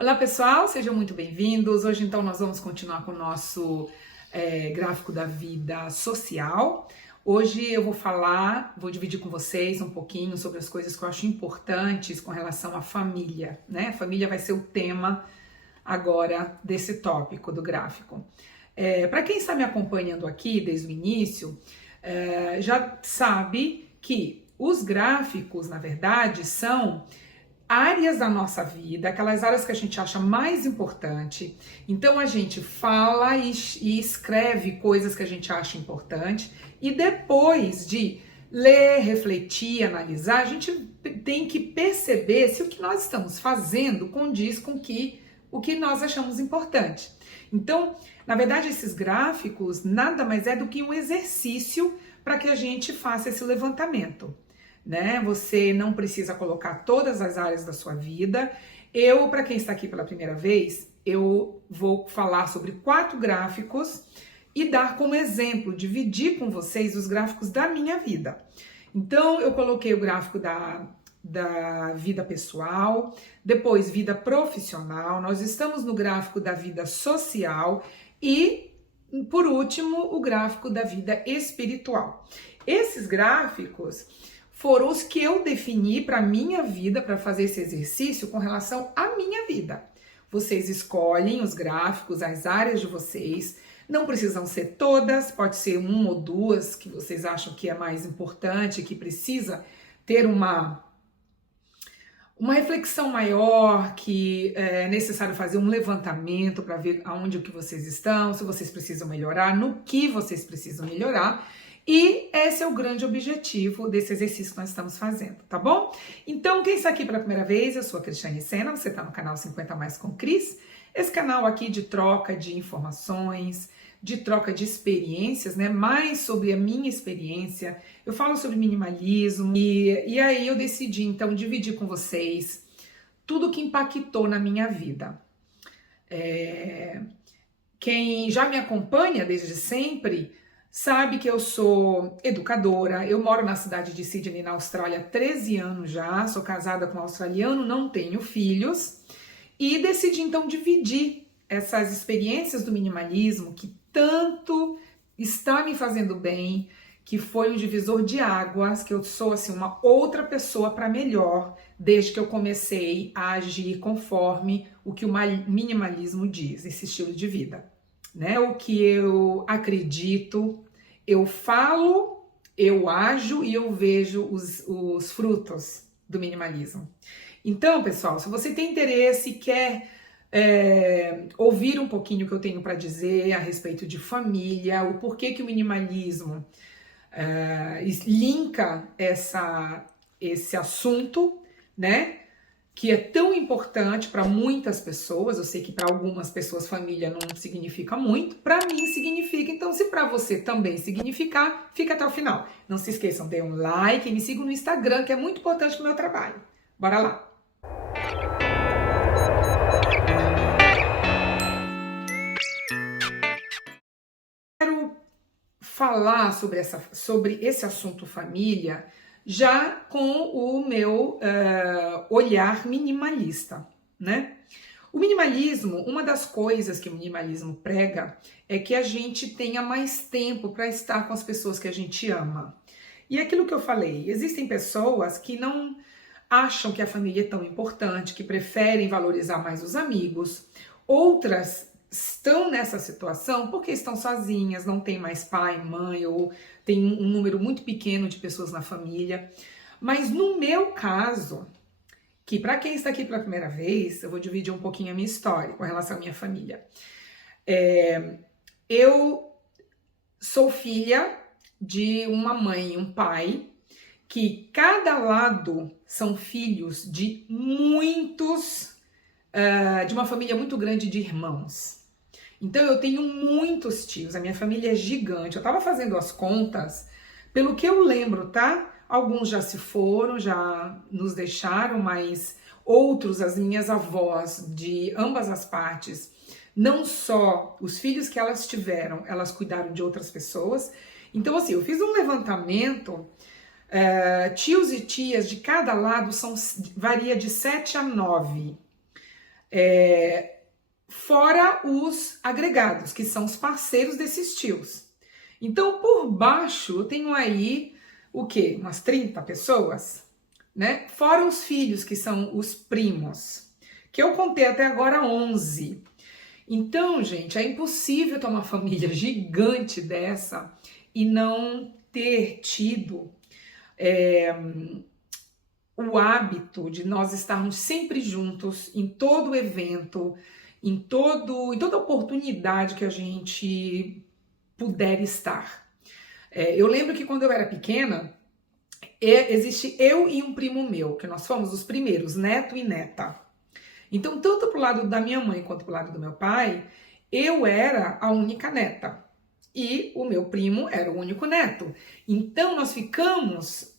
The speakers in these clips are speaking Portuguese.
Olá pessoal, sejam muito bem-vindos. Hoje então nós vamos continuar com o nosso gráfico da vida social. Hoje eu vou dividir com vocês um pouquinho sobre as coisas que eu acho importantes com relação à família, né? A família vai ser o tema agora desse tópico do gráfico. Para quem está me acompanhando aqui desde o início, já sabe que os gráficos, na verdade, são áreas da nossa vida, aquelas áreas que a gente acha mais importante. Então a gente fala e escreve coisas que a gente acha importante e depois de ler, refletir, analisar, a gente tem que perceber se o que nós estamos fazendo condiz com o que nós achamos importante. Então, na verdade, esses gráficos nada mais é do que um exercício para que a gente faça esse levantamento. Né? Você não precisa colocar todas as áreas da sua vida. Para quem está aqui pela primeira vez, eu vou falar sobre 4 gráficos e dar como exemplo, dividir com vocês os gráficos da minha vida. Então, eu coloquei o gráfico da vida pessoal, depois vida profissional, nós estamos no gráfico da vida social e, por último, o gráfico da vida espiritual. Esses gráficos foram os que eu defini para a minha vida, para fazer esse exercício com relação à minha vida. Vocês escolhem os gráficos, as áreas de vocês, não precisam ser todas, pode ser 1 ou 2 que vocês acham que é mais importante, que precisa ter uma reflexão maior, que é necessário fazer um levantamento para ver aonde o que vocês estão, se vocês precisam melhorar, no que vocês precisam melhorar. E esse é o grande objetivo desse exercício que nós estamos fazendo, tá bom? Então, quem está aqui pela primeira vez, eu sou a Cristiane Sena, você está no canal 50 Mais com Cris, esse canal aqui de troca de informações, de troca de experiências, né? Mais sobre a minha experiência, eu falo sobre minimalismo e aí eu decidi então dividir com vocês tudo que impactou na minha vida. Quem já me acompanha desde sempre sabe que eu sou educadora, eu moro na cidade de Sydney, na Austrália, há 13 anos já, sou casada com um australiano, não tenho filhos, e decidi então dividir essas experiências do minimalismo que tanto está me fazendo bem, que foi um divisor de águas, que eu sou assim uma outra pessoa para melhor, desde que eu comecei a agir conforme o que o minimalismo diz, esse estilo de vida. Né? O que eu acredito, eu falo, eu ajo e eu vejo os frutos do minimalismo. Então, pessoal, se você tem interesse e quer ouvir um pouquinho o que eu tenho para dizer a respeito de família, o porquê que o minimalismo linka esse assunto, né? Que é tão importante para muitas pessoas, eu sei que para algumas pessoas família não significa muito, para mim significa, então se para você também significar, fica até o final. Não se esqueçam, dê um like e me sigam no Instagram, que é muito importante para o meu trabalho. Bora lá! Quero falar sobre esse assunto família, já com o meu olhar minimalista, né? O minimalismo, uma das coisas que o minimalismo prega é que a gente tenha mais tempo para estar com as pessoas que a gente ama. E aquilo que eu falei, existem pessoas que não acham que a família é tão importante, que preferem valorizar mais os amigos. Outras estão nessa situação porque estão sozinhas, não tem mais pai, mãe, ou tem um número muito pequeno de pessoas na família. Mas no meu caso, que para quem está aqui pela primeira vez, eu vou dividir um pouquinho a minha história com relação à minha família. Eu sou filha de uma mãe e um pai, que cada lado são filhos de de uma família muito grande de irmãos. Então eu tenho muitos tios, a minha família é gigante. Eu tava fazendo as contas, pelo que eu lembro, tá? Alguns já se foram, já nos deixaram, mas outros, as minhas avós de ambas as partes, não só os filhos que elas tiveram, elas cuidaram de outras pessoas. Então assim, eu fiz um levantamento, tios e tias de cada lado varia de 7 a 9. fora os agregados, que são os parceiros desses tios. Então, por baixo, eu tenho aí o quê? Umas 30 pessoas, né? Fora os filhos, que são os primos, que eu contei até agora 11. Então, gente, é impossível ter uma família gigante dessa e não ter tido o hábito de nós estarmos sempre juntos em todo evento, em toda oportunidade que a gente puder estar. Eu lembro que quando eu era pequena, existe eu e um primo meu, que nós fomos os primeiros, neto e neta. Então, tanto pro lado da minha mãe quanto pro lado do meu pai, eu era a única neta. E o meu primo era o único neto. Então, nós ficamos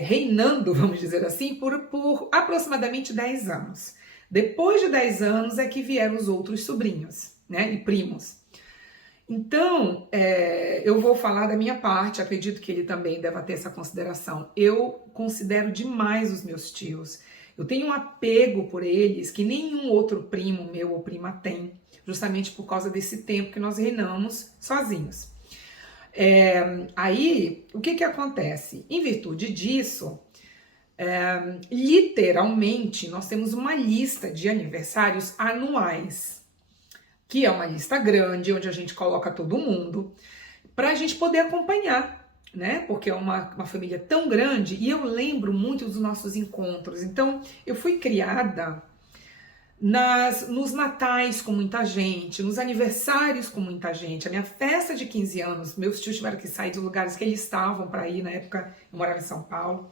reinando, vamos dizer assim, por aproximadamente 10 anos. Depois de 10 anos é que vieram os outros sobrinhos, né, e primos. Então, eu vou falar da minha parte, acredito que ele também deva ter essa consideração. Eu considero demais os meus tios. Eu tenho um apego por eles que nenhum outro primo meu ou prima tem, justamente por causa desse tempo que nós reinamos sozinhos. Aí, o que acontece? Em virtude disso, literalmente, nós temos uma lista de aniversários anuais, que é uma lista grande, onde a gente coloca todo mundo, para a gente poder acompanhar, né? Porque é uma família tão grande, e eu lembro muito dos nossos encontros. Então, eu fui criada nos natais com muita gente, nos aniversários com muita gente. A minha festa de 15 anos, meus tios tiveram que sair dos lugares que eles estavam para ir, na época eu morava em São Paulo.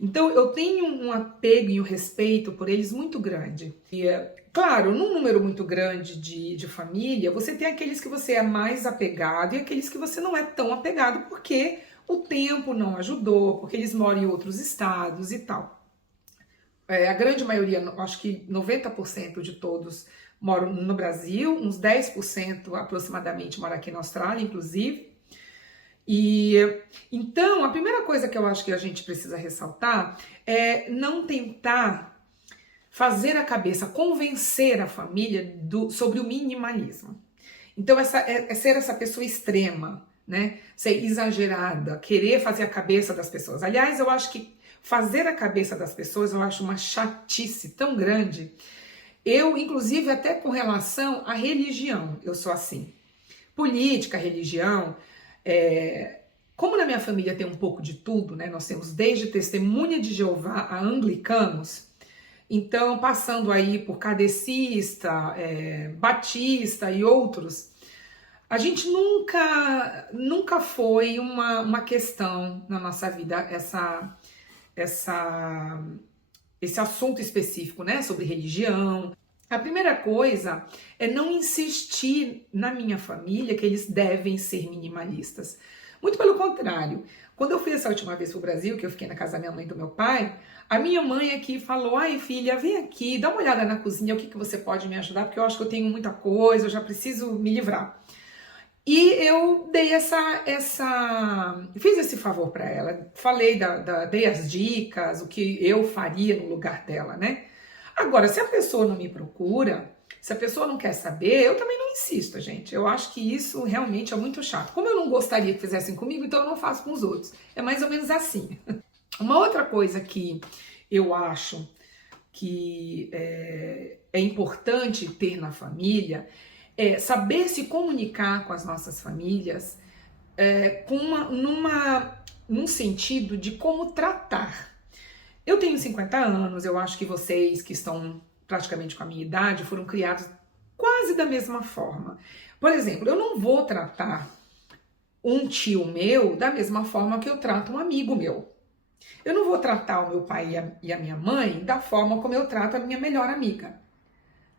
Então, eu tenho um apego e um respeito por eles muito grande. E, claro, num número muito grande de família, você tem aqueles que você é mais apegado e aqueles que você não é tão apegado porque o tempo não ajudou, porque eles moram em outros estados e tal. A grande maioria, acho que 90% de todos moram no Brasil, uns 10% aproximadamente moram aqui na Austrália, inclusive. E então, a primeira coisa que eu acho que a gente precisa ressaltar é não tentar fazer a cabeça, convencer a família sobre o minimalismo. Então, ser essa pessoa extrema, né? Ser exagerada, querer fazer a cabeça das pessoas. Aliás, eu acho que fazer a cabeça das pessoas, eu acho uma chatice tão grande. Eu, inclusive, até com relação à religião, eu sou assim. Política, religião, como na minha família tem um pouco de tudo, né? Nós temos desde testemunha de Jeová a anglicanos, então passando aí por kardecista, batista e outros, a gente nunca foi uma questão na nossa vida esse assunto específico, né, sobre religião. A primeira coisa é não insistir na minha família que eles devem ser minimalistas. Muito pelo contrário. Quando eu fui essa última vez para o Brasil, que eu fiquei na casa da minha mãe e do meu pai, a minha mãe aqui falou: ai filha, vem aqui, dá uma olhada na cozinha, o que você pode me ajudar, porque eu acho que eu tenho muita coisa, eu já preciso me livrar. E eu dei fiz esse favor para ela, falei, dei as dicas, o que eu faria no lugar dela, né? Agora, se a pessoa não me procura, se a pessoa não quer saber, eu também não insisto, gente. Eu acho que isso realmente é muito chato. Como eu não gostaria que fizessem comigo, então eu não faço com os outros. É mais ou menos assim. Uma outra coisa que eu acho que é importante ter na família é saber se comunicar com as nossas famílias num sentido de como tratar. Eu tenho 50 anos, eu acho que vocês que estão praticamente com a minha idade foram criados quase da mesma forma. Por exemplo, eu não vou tratar um tio meu da mesma forma que eu trato um amigo meu. Eu não vou tratar o meu pai e a minha mãe da forma como eu trato a minha melhor amiga,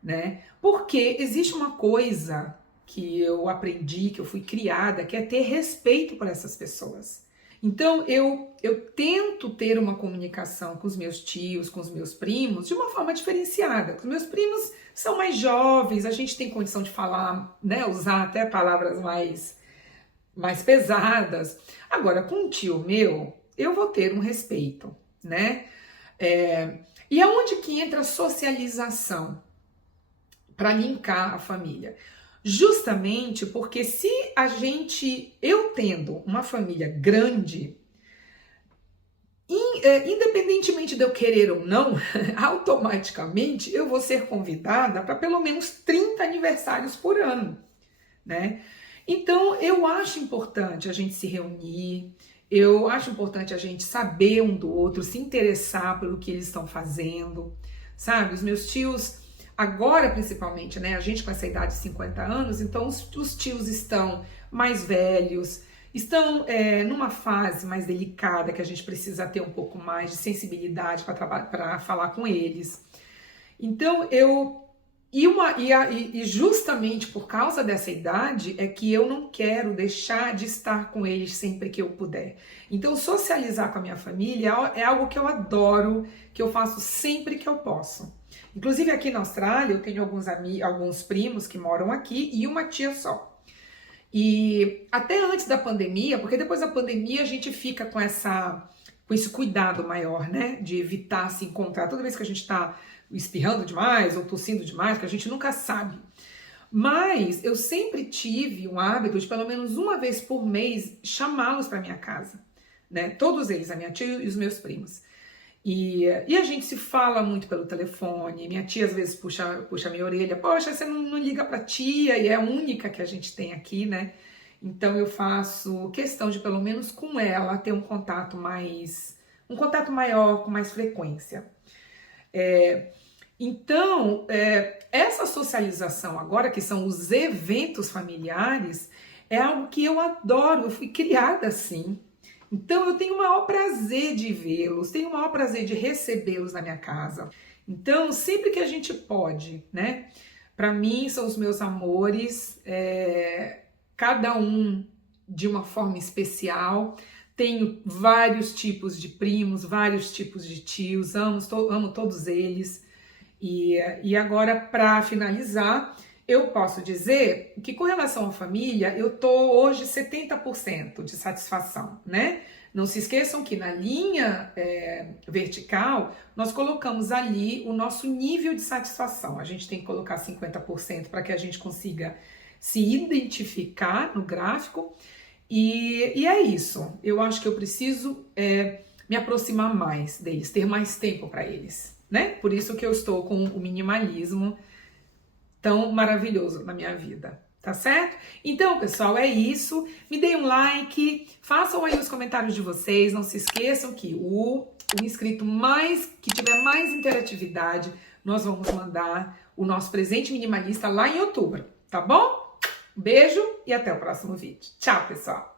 né? Porque existe uma coisa que eu aprendi, que eu fui criada, que é ter respeito por essas pessoas. Então, eu tento ter uma comunicação com os meus tios, com os meus primos, de uma forma diferenciada. Os meus primos são mais jovens, a gente tem condição de falar, né, usar até palavras mais pesadas. Agora, com um tio meu, eu vou ter um respeito, né? E aonde que entra a socialização? para linkar a família. Justamente porque se eu tendo uma família grande, independentemente de eu querer ou não, automaticamente eu vou ser convidada para pelo menos 30 aniversários por ano, né? Então eu acho importante a gente se reunir, eu acho importante a gente saber um do outro, se interessar pelo que eles estão fazendo, sabe? Os meus tios, agora principalmente, né? A gente com essa idade de 50 anos, então os tios estão mais velhos, estão numa fase mais delicada que a gente precisa ter um pouco mais de sensibilidade para falar com eles. Então justamente por causa dessa idade é que eu não quero deixar de estar com eles sempre que eu puder. Então socializar com a minha família é algo que eu adoro, que eu faço sempre que eu posso. Inclusive aqui na Austrália eu tenho alguns primos que moram aqui e uma tia só. E até antes da pandemia, porque depois da pandemia a gente fica com esse cuidado maior, né? De evitar se encontrar. Toda vez que a gente tá espirrando demais ou tossindo demais, que a gente nunca sabe. Mas eu sempre tive um hábito de pelo menos uma vez por mês chamá-los para minha casa, né? Todos eles, a minha tia e os meus primos. E a gente se fala muito pelo telefone, minha tia às vezes puxa minha orelha, poxa, você não liga pra tia, e é a única que a gente tem aqui, né? Então eu faço questão de pelo menos com ela ter um contato maior, com mais frequência. Então, essa socialização agora, que são os eventos familiares, é algo que eu adoro, eu fui criada assim. Então eu tenho o maior prazer de vê-los, tenho o maior prazer de recebê-los na minha casa. Então, sempre que a gente pode, né? Para mim, são os meus amores, cada um de uma forma especial. Tenho vários tipos de primos, vários tipos de tios, amo todos eles. E agora, para finalizar, eu posso dizer que com relação à família, eu tô hoje 70% de satisfação, né? Não se esqueçam que na linha vertical, nós colocamos ali o nosso nível de satisfação. A gente tem que colocar 50% para que a gente consiga se identificar no gráfico. E é isso. Eu acho que eu preciso me aproximar mais deles, ter mais tempo para eles, né? Por isso que eu estou com o minimalismo tão maravilhoso na minha vida, tá certo? Então, pessoal, é isso. Me deem um like, façam aí os comentários de vocês. Não se esqueçam que o inscrito que tiver mais interatividade, nós vamos mandar o nosso presente minimalista lá em outubro, tá bom? Beijo e até o próximo vídeo. Tchau, pessoal!